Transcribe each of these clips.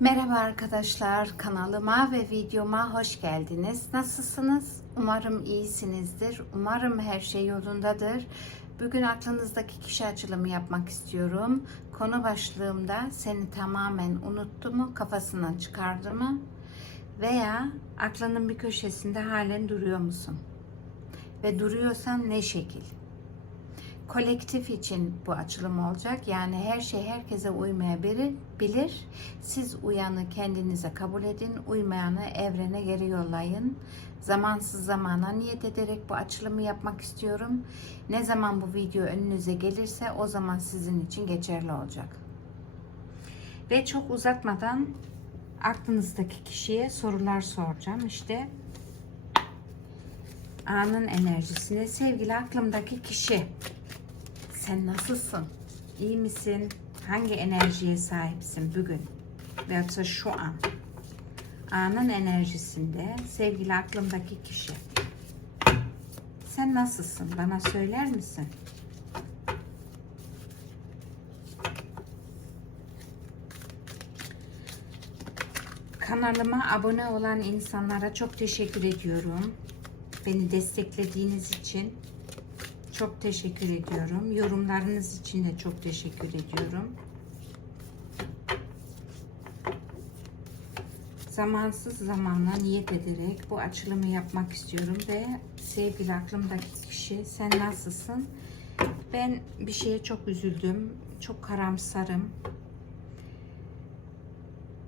Merhaba arkadaşlar, kanalıma ve videoma hoş geldiniz. Nasılsınız? Umarım iyisinizdir. Umarım her şey yolundadır. Bugün aklınızdaki kişi açılımı yapmak istiyorum. Konu başlığımda seni tamamen unuttu mu, kafasından çıkardı mı? Veya aklının bir köşesinde halen duruyor musun? Ve duruyorsan ne şekil? Kolektif için bu açılım olacak. Yani her şey herkese uymayabilir. Siz uyanı kendinize kabul edin, uymayanı evrene geri yollayın. Zamansız zamana niyet ederek bu açılımı yapmak istiyorum. Ne zaman bu video önünüze gelirse o zaman sizin için geçerli olacak. Ve çok uzatmadan aklınızdaki kişiye sorular soracağım. İşte anın enerjisine sevgili aklımdaki kişi sen nasılsın? İyi misin? Hangi enerjiye sahipsin bugün? Veyahut şu an. Anın enerjisinde sevgili aklımdaki kişi. Sen nasılsın? Bana söyler misin? Kanalıma abone olan insanlara çok teşekkür ediyorum. Beni desteklediğiniz için çok teşekkür ediyorum. Yorumlarınız için de çok teşekkür ediyorum. Zamansız zamana niyet ederek bu açılımı yapmak istiyorum ve sevgili aklımdaki kişi sen nasılsın? Ben bir şeye çok üzüldüm. Çok karamsarım.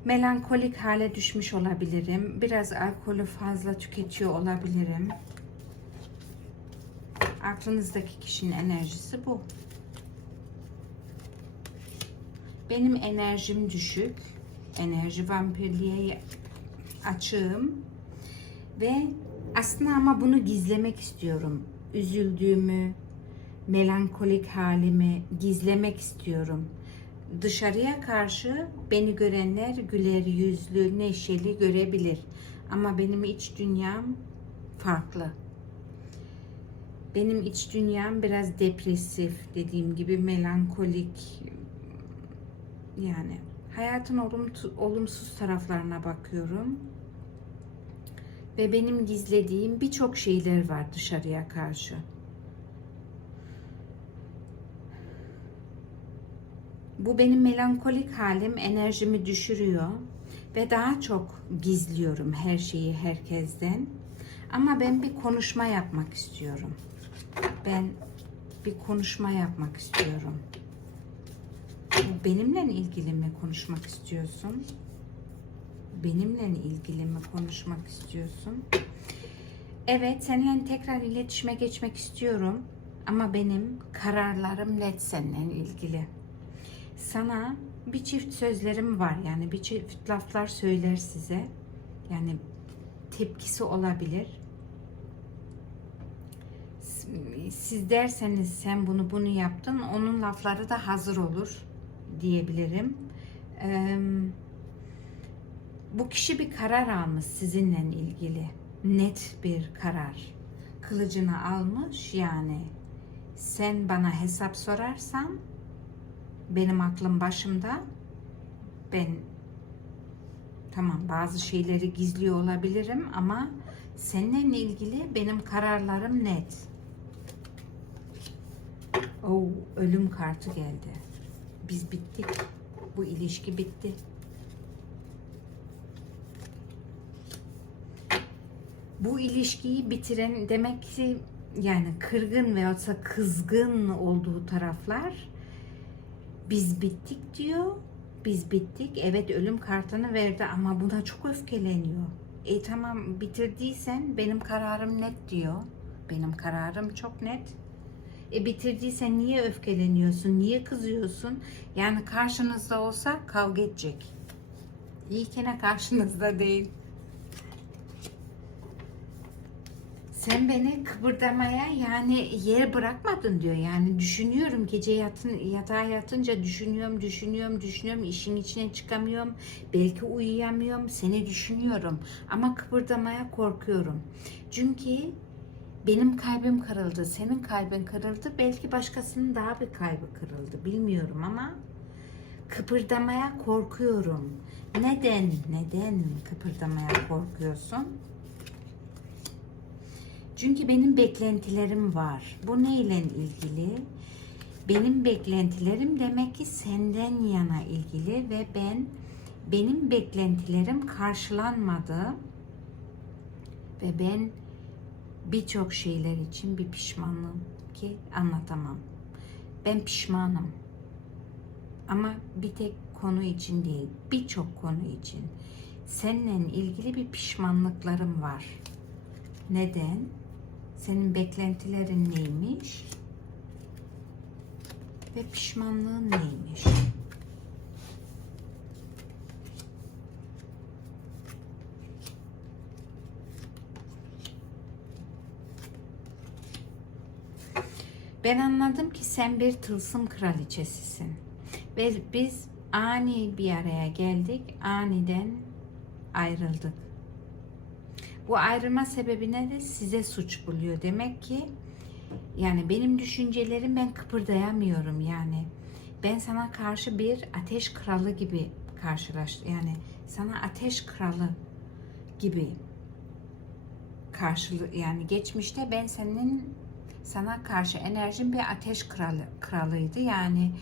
Melankolik hale düşmüş olabilirim. Biraz alkolü fazla tüketiyor olabilirim. Aklınızdaki kişinin enerjisi bu. Benim enerjim düşük. Enerji vampirliğe açığım. Ve aslında ama bunu gizlemek istiyorum. Üzüldüğümü, melankolik halimi gizlemek istiyorum. Dışarıya karşı beni görenler güler yüzlü, neşeli görebilir. Ama benim iç dünyam farklı. Benim iç dünyam biraz depresif, dediğim gibi melankolik. Yani hayatın olumsuz taraflarına bakıyorum. Ve benim gizlediğim birçok şeyler var dışarıya karşı. Bu benim melankolik halim enerjimi düşürüyor ve daha çok gizliyorum her şeyi herkesten. Ama ben bir konuşma yapmak istiyorum ben bir konuşma yapmak istiyorum. Benimle ilgili mi konuşmak istiyorsun? Benimle ilgili mi konuşmak istiyorsun? Evet, seninle tekrar iletişime geçmek istiyorum. Ama benim kararlarım net seninle ilgili. Sana bir çift sözlerim var. Yani bir çift laflar söyler size. Yani tepkisi olabilir siz derseniz sen bunu bunu yaptın onun lafları da hazır olur diyebilirim. Bu kişi bir karar almış sizinle ilgili. Net bir karar. Kılıcını almış yani sen bana hesap sorarsan benim aklım başımda ben tamam bazı şeyleri gizliyor olabilirim ama seninle ilgili benim kararlarım net. Oh, ölüm kartı geldi. Biz bittik. Bu ilişki bitti. Bu ilişkiyi bitiren demek ki yani kırgın veyahut kızgın olduğu taraflar biz bittik diyor. Biz bittik. Evet ölüm kartını verdi ama buna çok öfkeleniyor. E tamam bitirdiysen benim kararım net diyor. Benim kararım çok net. E bitirdiysen niye öfkeleniyorsun? Niye kızıyorsun? Yani karşınızda olsa kavga edecek. İyi ki karşınızda değil. Sen beni kıpırdamaya yani yer bırakmadın diyor. Yani düşünüyorum gece yatın, yatağa yatınca düşünüyorum, düşünüyorum, düşünüyorum. işin içine çıkamıyorum. Belki uyuyamıyorum. Seni düşünüyorum. Ama kıpırdamaya korkuyorum. Çünkü benim kalbim kırıldı, senin kalbin kırıldı. Belki başkasının daha bir kalbi kırıldı. Bilmiyorum ama kıpırdamaya korkuyorum. Neden? Neden kıpırdamaya korkuyorsun? Çünkü benim beklentilerim var. Bu neyle ilgili? Benim beklentilerim demek ki senden yana ilgili ve ben benim beklentilerim karşılanmadı ve ben birçok şeyler için bir pişmanlığım ki anlatamam. Ben pişmanım. Ama bir tek konu için değil, birçok konu için. Seninle ilgili bir pişmanlıklarım var. Neden? Senin beklentilerin neymiş? Ve pişmanlığın neymiş? Ben anladım ki sen bir tılsım kraliçesisin. Ve biz ani bir araya geldik, aniden ayrıldık. Bu ayrılma sebebine de size suç buluyor. Demek ki yani benim düşüncelerim ben kıpırdayamıyorum yani. Ben sana karşı bir ateş kralı gibi karşılaş yani sana ateş kralı gibi karşılı yani geçmişte ben senin sana karşı enerjim bir ateş kralı kralıydı. Yani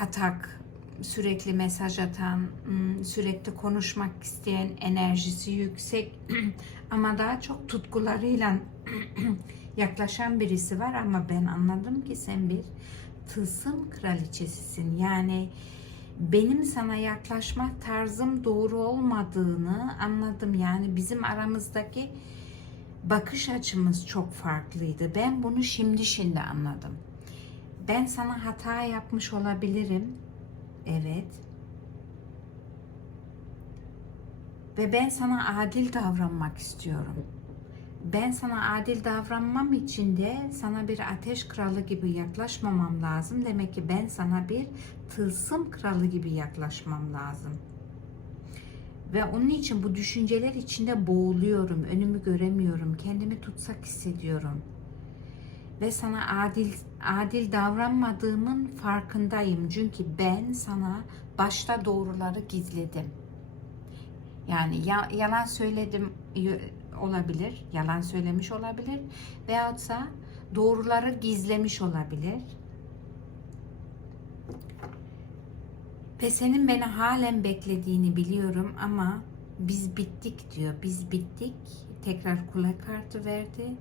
atak, sürekli mesaj atan, sürekli konuşmak isteyen, enerjisi yüksek ama daha çok tutkularıyla yaklaşan birisi var ama ben anladım ki sen bir tılsım kraliçesisin. Yani benim sana yaklaşma tarzım doğru olmadığını anladım. Yani bizim aramızdaki bakış açımız çok farklıydı. Ben bunu şimdi şimdi anladım. Ben sana hata yapmış olabilirim. Evet. Ve ben sana adil davranmak istiyorum. Ben sana adil davranmam için de sana bir ateş kralı gibi yaklaşmamam lazım. Demek ki ben sana bir tılsım kralı gibi yaklaşmam lazım. Ve onun için bu düşünceler içinde boğuluyorum. Önümü göremiyorum. Kendimi tutsak hissediyorum. Ve sana adil adil davranmadığımın farkındayım. Çünkü ben sana başta doğruları gizledim. Yani ya, yalan söyledim olabilir, yalan söylemiş olabilir veyahutsa doğruları gizlemiş olabilir. Ve senin beni halen beklediğini biliyorum ama biz bittik diyor. Biz bittik. Tekrar kule kartı verdi.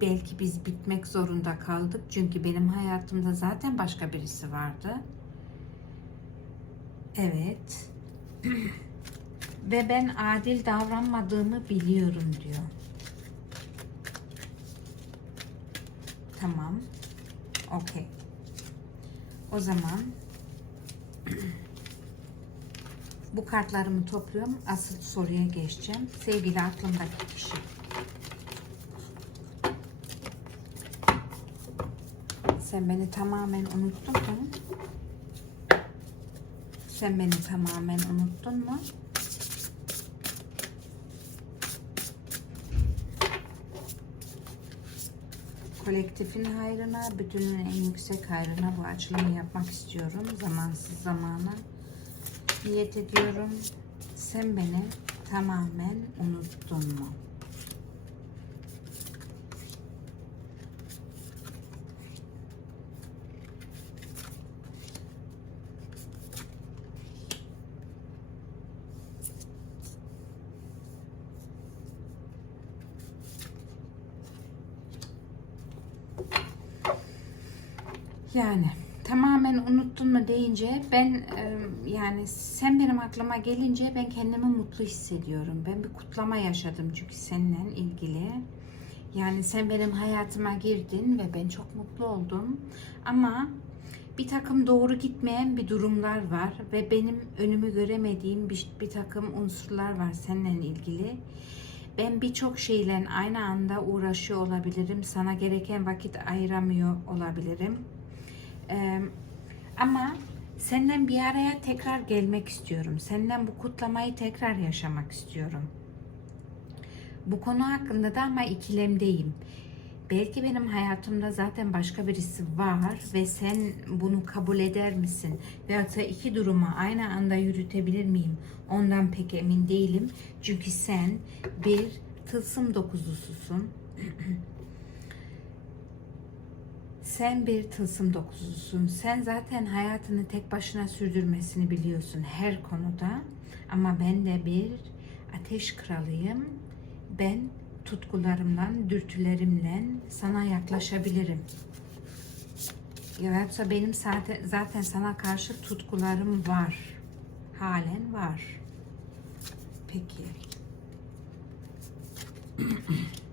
Belki biz bitmek zorunda kaldık. Çünkü benim hayatımda zaten başka birisi vardı. Evet. Ve ben adil davranmadığımı biliyorum diyor. Tamam. Okey. O zaman bu kartlarımı topluyorum. Asıl soruya geçeceğim. Sevgili aklımdaki kişi. Sen beni tamamen unuttun mu? Sen beni tamamen unuttun mu? Kolektifin hayrına, bütünün en yüksek hayrına bu açılımı yapmak istiyorum. Zamansız zamana niyet ediyorum. Sen beni tamamen unuttun mu? Yani tamamen unuttun mu deyince ben e, yani sen benim aklıma gelince ben kendimi mutlu hissediyorum. Ben bir kutlama yaşadım çünkü seninle ilgili. Yani sen benim hayatıma girdin ve ben çok mutlu oldum. Ama bir takım doğru gitmeyen bir durumlar var ve benim önümü göremediğim bir, bir takım unsurlar var seninle ilgili. Ben birçok şeyle aynı anda uğraşıyor olabilirim. Sana gereken vakit ayıramıyor olabilirim. Ee, ama senden bir araya tekrar gelmek istiyorum. Senden bu kutlamayı tekrar yaşamak istiyorum. Bu konu hakkında da ama ikilemdeyim. belki benim hayatımda zaten başka birisi var ve sen bunu kabul eder misin? Veyahut da iki durumu aynı anda yürütebilir miyim? Ondan pek emin değilim. Çünkü sen bir tılsım dokuzususun. Sen bir tılsım dokuzusun. Sen zaten hayatını tek başına sürdürmesini biliyorsun her konuda. Ama ben de bir ateş kralıyım. Ben tutkularımdan, dürtülerimle sana yaklaşabilirim. Yoksa benim zaten, zaten sana karşı tutkularım var. Halen var. Peki.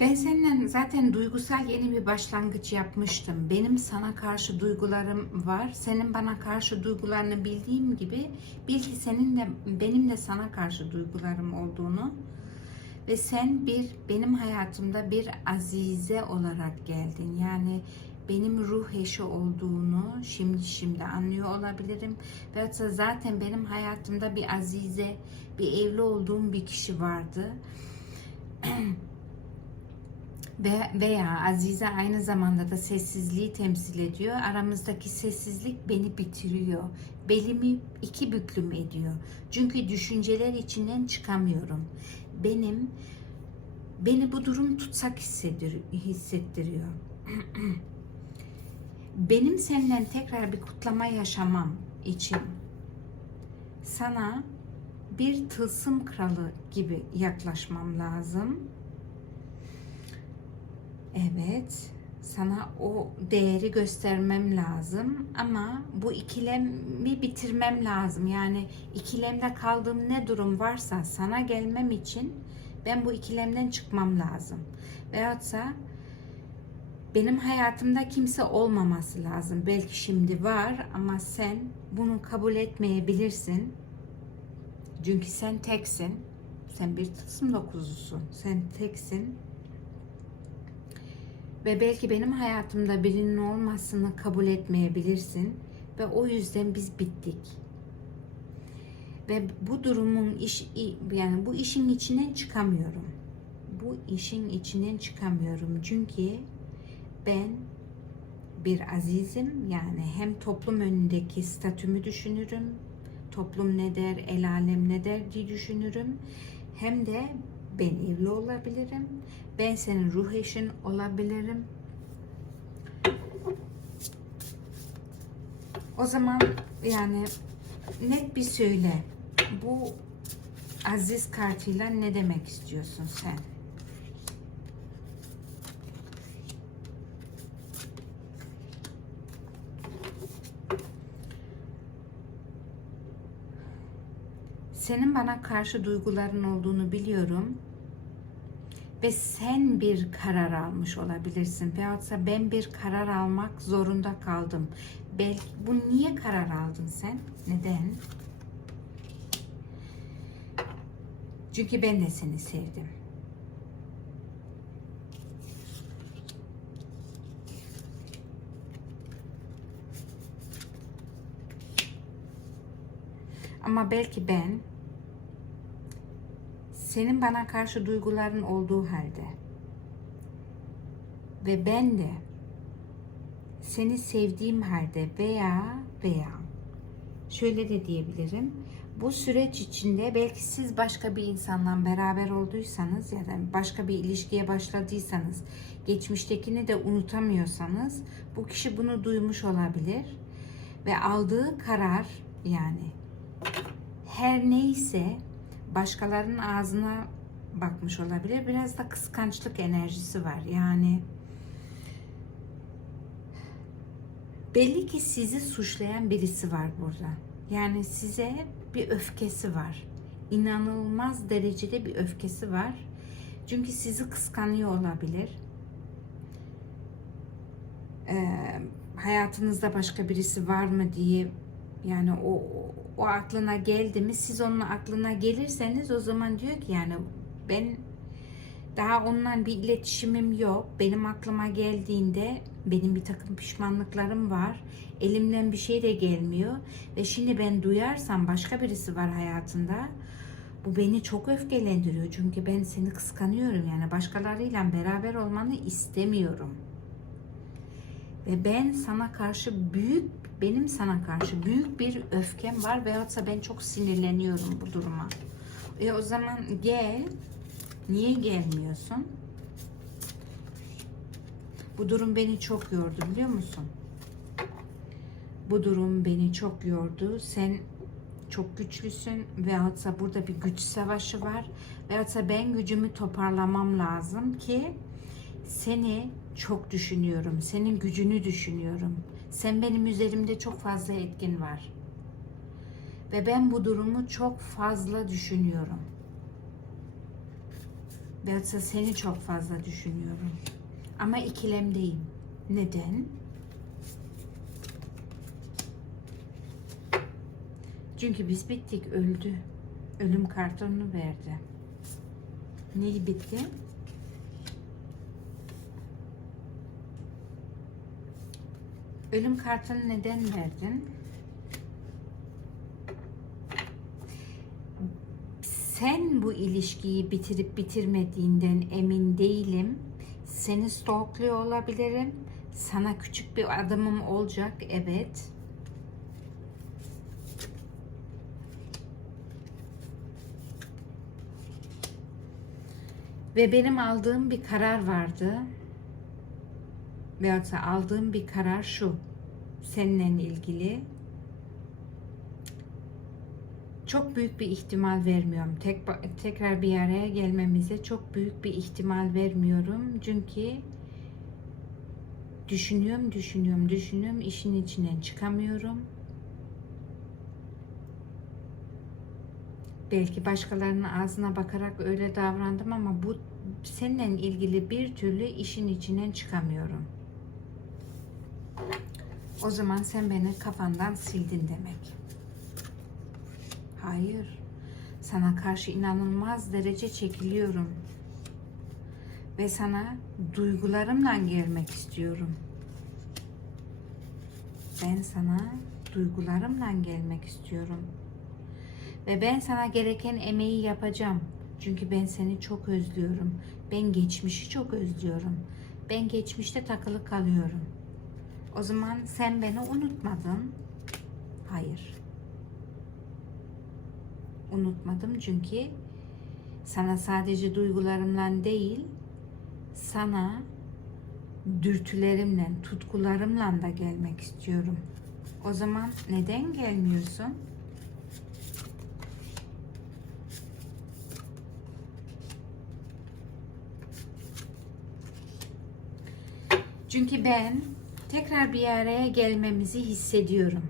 Ben seninle zaten duygusal yeni bir başlangıç yapmıştım. Benim sana karşı duygularım var. Senin bana karşı duygularını bildiğim gibi bil ki senin de benim de sana karşı duygularım olduğunu ve sen bir benim hayatımda bir azize olarak geldin. Yani benim ruh eşi olduğunu şimdi şimdi anlıyor olabilirim. Ve hatta zaten benim hayatımda bir azize, bir evli olduğum bir kişi vardı. Ve- veya Azize aynı zamanda da sessizliği temsil ediyor. Aramızdaki sessizlik beni bitiriyor. Belimi iki büklüm ediyor. Çünkü düşünceler içinden çıkamıyorum. Benim beni bu durum tutsak hissedir, hissettiriyor. Benim seninle tekrar bir kutlama yaşamam için sana bir tılsım kralı gibi yaklaşmam lazım. Evet, sana o değeri göstermem lazım ama bu ikilemi bitirmem lazım. Yani ikilemde kaldığım ne durum varsa sana gelmem için ben bu ikilemden çıkmam lazım. Veyahutsa benim hayatımda kimse olmaması lazım. Belki şimdi var ama sen bunu kabul etmeyebilirsin. Çünkü sen teksin. Sen bir tılsım dokuzusun. Sen teksin. Ve belki benim hayatımda birinin olmasını kabul etmeyebilirsin. Ve o yüzden biz bittik. Ve bu durumun iş yani bu işin içinden çıkamıyorum. Bu işin içinden çıkamıyorum. Çünkü ben bir azizim yani hem toplum önündeki statümü düşünürüm. Toplum ne der, el alem ne der diye düşünürüm. Hem de ben evli olabilirim. Ben senin ruh eşin olabilirim. O zaman yani net bir söyle. Bu aziz kartıyla ne demek istiyorsun sen? Senin bana karşı duyguların olduğunu biliyorum. Ve sen bir karar almış olabilirsin. Veyahutsa ben bir karar almak zorunda kaldım. Belki bu niye karar aldın sen? Neden? Çünkü ben de seni sevdim. Ama belki ben senin bana karşı duyguların olduğu halde ve ben de seni sevdiğim halde veya veya şöyle de diyebilirim. Bu süreç içinde belki siz başka bir insanla beraber olduysanız ya da başka bir ilişkiye başladıysanız, geçmiştekini de unutamıyorsanız bu kişi bunu duymuş olabilir ve aldığı karar yani her neyse başkalarının ağzına bakmış olabilir. Biraz da kıskançlık enerjisi var. Yani belli ki sizi suçlayan birisi var burada. Yani size bir öfkesi var. İnanılmaz derecede bir öfkesi var. Çünkü sizi kıskanıyor olabilir. Ee, hayatınızda başka birisi var mı diye yani o o aklına geldi mi siz onun aklına gelirseniz o zaman diyor ki yani ben Daha onunla bir iletişimim yok. Benim aklıma geldiğinde benim bir takım pişmanlıklarım var. Elimden bir şey de gelmiyor. Ve şimdi ben duyarsam başka birisi var hayatında. Bu beni çok öfkelendiriyor. Çünkü ben seni kıskanıyorum. Yani başkalarıyla beraber olmanı istemiyorum. Ve ben sana karşı büyük, benim sana karşı büyük bir öfkem var. Veyahutsa ben çok sinirleniyorum bu duruma. E o zaman gel. Niye gelmiyorsun? Bu durum beni çok yordu biliyor musun? Bu durum beni çok yordu. Sen çok güçlüsün veyahutsa burada bir güç savaşı var veyahutsa ben gücümü toparlamam lazım ki seni çok düşünüyorum. Senin gücünü düşünüyorum. Sen benim üzerimde çok fazla etkin var. Ve ben bu durumu çok fazla düşünüyorum. Veyahutsa seni çok fazla düşünüyorum. Ama ikilemdeyim. Neden? Çünkü biz bittik, öldü. Ölüm kartonunu verdi. Neyi bitti? Ölüm kartını neden verdin? Sen bu ilişkiyi bitirip bitirmediğinden emin değilim. Seni stalkluyor olabilirim. Sana küçük bir adımım olacak, evet. Ve benim aldığım bir karar vardı. Veyahut aldığım bir karar şu. Seninle ilgili. Çok büyük bir ihtimal vermiyorum. Tek, tekrar bir araya gelmemize çok büyük bir ihtimal vermiyorum. Çünkü düşünüyorum, düşünüyorum, düşünüyorum. işin içinden çıkamıyorum. Belki başkalarının ağzına bakarak öyle davrandım ama bu seninle ilgili bir türlü işin içinden çıkamıyorum. O zaman sen beni kafandan sildin demek. Hayır. Sana karşı inanılmaz derece çekiliyorum. Ve sana duygularımla gelmek istiyorum. Ben sana duygularımla gelmek istiyorum. Ve ben sana gereken emeği yapacağım. Çünkü ben seni çok özlüyorum. Ben geçmişi çok özlüyorum. Ben geçmişte takılı kalıyorum. O zaman sen beni unutmadın. Hayır. Unutmadım çünkü sana sadece duygularımla değil, sana dürtülerimle, tutkularımla da gelmek istiyorum. O zaman neden gelmiyorsun? Çünkü ben tekrar bir araya gelmemizi hissediyorum.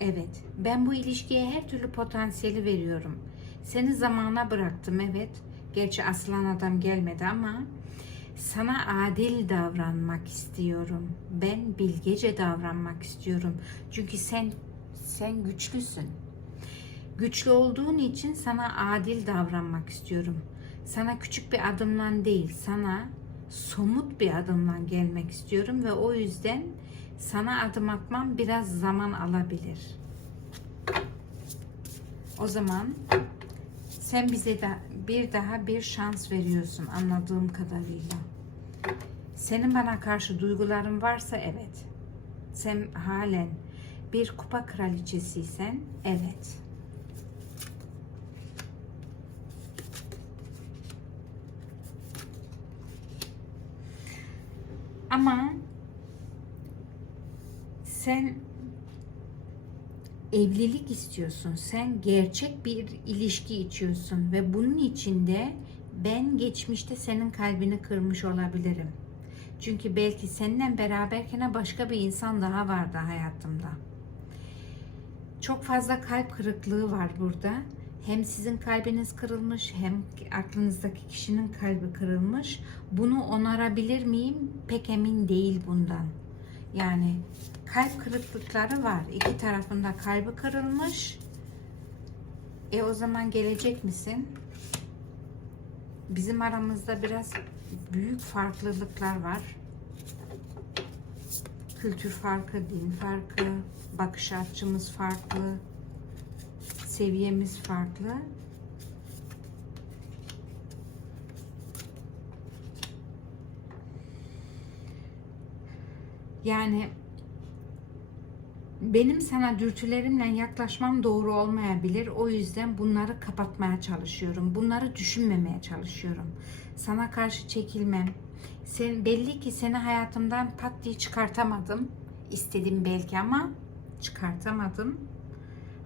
Evet, ben bu ilişkiye her türlü potansiyeli veriyorum. Seni zamana bıraktım evet. Gerçi aslan adam gelmedi ama sana adil davranmak istiyorum. Ben bilgece davranmak istiyorum. Çünkü sen sen güçlüsün. Güçlü olduğun için sana adil davranmak istiyorum. Sana küçük bir adımla değil, sana somut bir adımla gelmek istiyorum ve o yüzden sana adım atmam biraz zaman alabilir. O zaman sen bize de bir daha bir şans veriyorsun anladığım kadarıyla. Senin bana karşı duyguların varsa evet. Sen halen bir kupa kraliçesiysen evet. Ama sen evlilik istiyorsun. Sen gerçek bir ilişki içiyorsun ve bunun içinde ben geçmişte senin kalbini kırmış olabilirim. Çünkü belki seninle beraberken başka bir insan daha vardı hayatımda. Çok fazla kalp kırıklığı var burada. Hem sizin kalbiniz kırılmış hem aklınızdaki kişinin kalbi kırılmış. Bunu onarabilir miyim? Pek emin değil bundan. Yani kalp kırıklıkları var. İki tarafında kalbi kırılmış. E o zaman gelecek misin? bizim aramızda biraz büyük farklılıklar var. Kültür farkı, din farkı, bakış açımız farklı, seviyemiz farklı. Yani benim sana dürtülerimle yaklaşmam doğru olmayabilir. O yüzden bunları kapatmaya çalışıyorum. Bunları düşünmemeye çalışıyorum. Sana karşı çekilmem. Sen, belli ki seni hayatımdan pat diye çıkartamadım. İstedim belki ama çıkartamadım.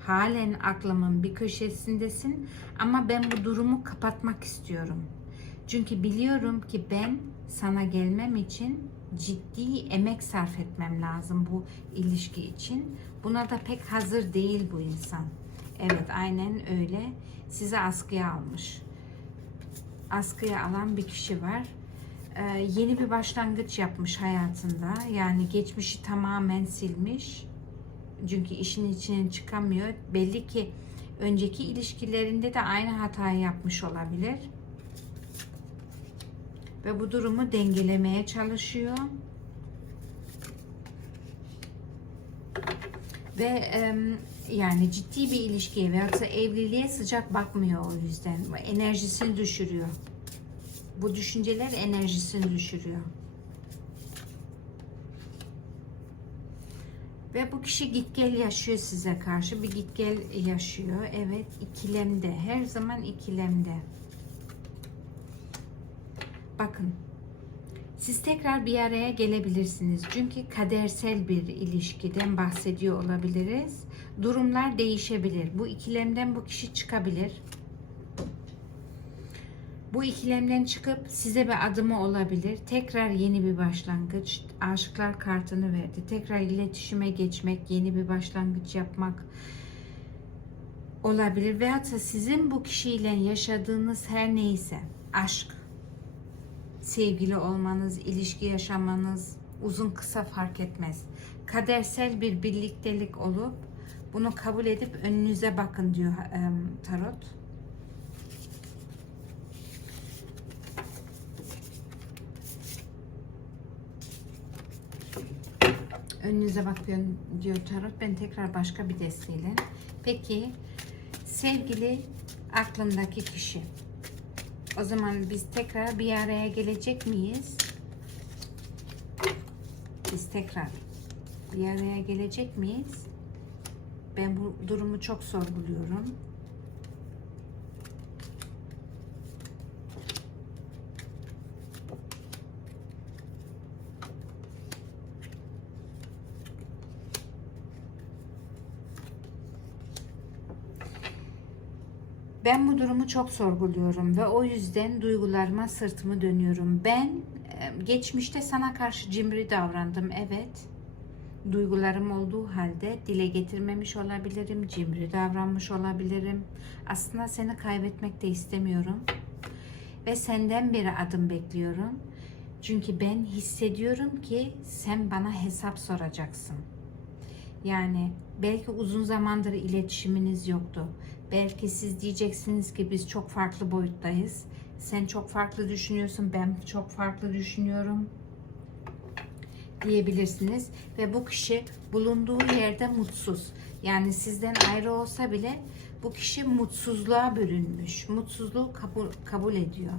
Halen aklımın bir köşesindesin ama ben bu durumu kapatmak istiyorum. Çünkü biliyorum ki ben sana gelmem için ciddi emek sarf etmem lazım bu ilişki için. Buna da pek hazır değil bu insan. Evet aynen öyle. Sizi askıya almış. Askıya alan bir kişi var. Ee, yeni bir başlangıç yapmış hayatında. Yani geçmişi tamamen silmiş. Çünkü işin içinden çıkamıyor. Belli ki önceki ilişkilerinde de aynı hatayı yapmış olabilir ve bu durumu dengelemeye çalışıyor. Ve em, yani ciddi bir ilişkiye veyahut evliliğe sıcak bakmıyor o yüzden. Enerjisini düşürüyor. Bu düşünceler enerjisini düşürüyor. Ve bu kişi git gel yaşıyor size karşı. Bir git gel yaşıyor. Evet ikilemde. Her zaman ikilemde. Bakın. Siz tekrar bir araya gelebilirsiniz. Çünkü kadersel bir ilişkiden bahsediyor olabiliriz. Durumlar değişebilir. Bu ikilemden bu kişi çıkabilir. Bu ikilemden çıkıp size bir adımı olabilir. Tekrar yeni bir başlangıç. Aşıklar kartını verdi. Tekrar iletişime geçmek, yeni bir başlangıç yapmak olabilir. Veyahut da sizin bu kişiyle yaşadığınız her neyse, aşk, sevgili olmanız, ilişki yaşamanız uzun kısa fark etmez. Kadersel bir birliktelik olup bunu kabul edip önünüze bakın diyor tarot. Önünüze bakın diyor tarot. Ben tekrar başka bir desteğiyle. Peki sevgili aklındaki kişi. O zaman biz tekrar bir araya gelecek miyiz? Biz tekrar bir araya gelecek miyiz? Ben bu durumu çok sorguluyorum. Ben bu durumu çok sorguluyorum ve o yüzden duygularıma sırtımı dönüyorum. Ben e, geçmişte sana karşı cimri davrandım, evet. Duygularım olduğu halde dile getirmemiş olabilirim, cimri davranmış olabilirim. Aslında seni kaybetmek de istemiyorum. Ve senden bir adım bekliyorum. Çünkü ben hissediyorum ki sen bana hesap soracaksın. Yani belki uzun zamandır iletişiminiz yoktu. Belki siz diyeceksiniz ki biz çok farklı boyuttayız. Sen çok farklı düşünüyorsun, ben çok farklı düşünüyorum diyebilirsiniz ve bu kişi bulunduğu yerde mutsuz. Yani sizden ayrı olsa bile bu kişi mutsuzluğa bürünmüş. Mutsuzluğu kabul, kabul ediyor.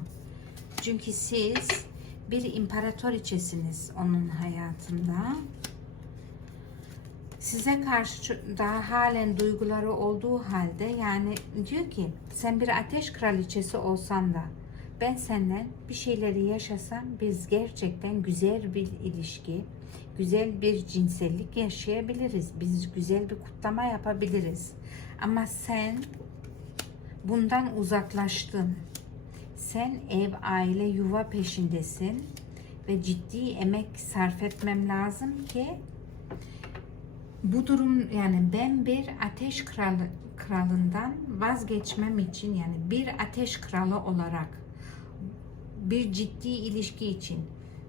Çünkü siz bir imparatoriçesiniz onun hayatında size karşı daha halen duyguları olduğu halde yani diyor ki sen bir ateş kraliçesi olsan da ben senden bir şeyleri yaşasam biz gerçekten güzel bir ilişki, güzel bir cinsellik yaşayabiliriz. Biz güzel bir kutlama yapabiliriz. Ama sen bundan uzaklaştın. Sen ev, aile, yuva peşindesin ve ciddi emek sarf etmem lazım ki bu durum yani ben bir ateş kralı, kralından vazgeçmem için yani bir ateş kralı olarak bir ciddi ilişki için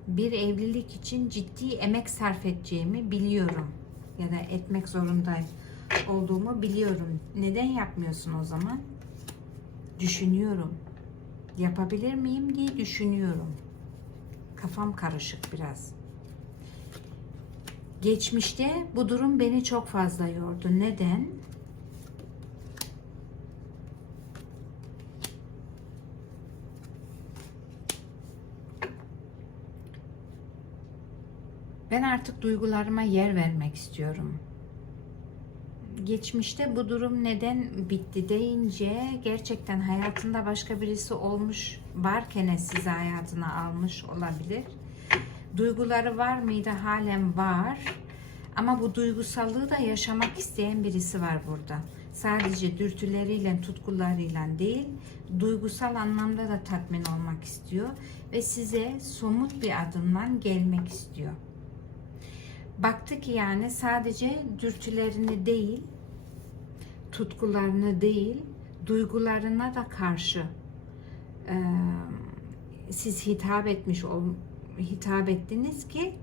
bir evlilik için ciddi emek sarf edeceğimi biliyorum ya da etmek zorundayım olduğumu biliyorum. Neden yapmıyorsun o zaman? Düşünüyorum. Yapabilir miyim diye düşünüyorum. Kafam karışık biraz. Geçmişte bu durum beni çok fazla yordu. Neden? Ben artık duygularıma yer vermek istiyorum. Geçmişte bu durum neden bitti deyince gerçekten hayatında başka birisi olmuş varken sizi hayatına almış olabilir. Duyguları var mıydı? Halen var. Ama bu duygusallığı da yaşamak isteyen birisi var burada. Sadece dürtüleriyle, tutkularıyla değil, duygusal anlamda da tatmin olmak istiyor ve size somut bir adımla gelmek istiyor. Baktı ki yani sadece dürtülerini değil, tutkularını değil, duygularına da karşı e, siz hitap etmiş hitap ettiniz ki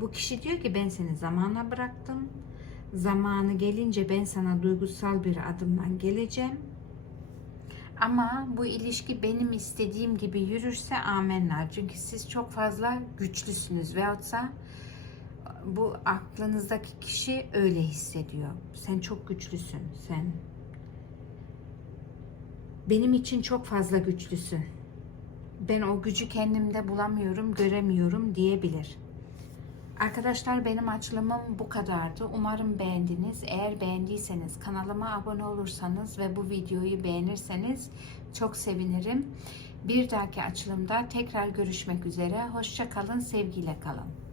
bu kişi diyor ki ben seni zamana bıraktım. Zamanı gelince ben sana duygusal bir adımdan geleceğim. Ama bu ilişki benim istediğim gibi yürürse amenna. Çünkü siz çok fazla güçlüsünüz veyahutsa bu aklınızdaki kişi öyle hissediyor. Sen çok güçlüsün. Sen benim için çok fazla güçlüsün. Ben o gücü kendimde bulamıyorum, göremiyorum diyebilir. Arkadaşlar benim açılımım bu kadardı. Umarım beğendiniz. Eğer beğendiyseniz kanalıma abone olursanız ve bu videoyu beğenirseniz çok sevinirim. Bir dahaki açılımda tekrar görüşmek üzere. Hoşça kalın, sevgiyle kalın.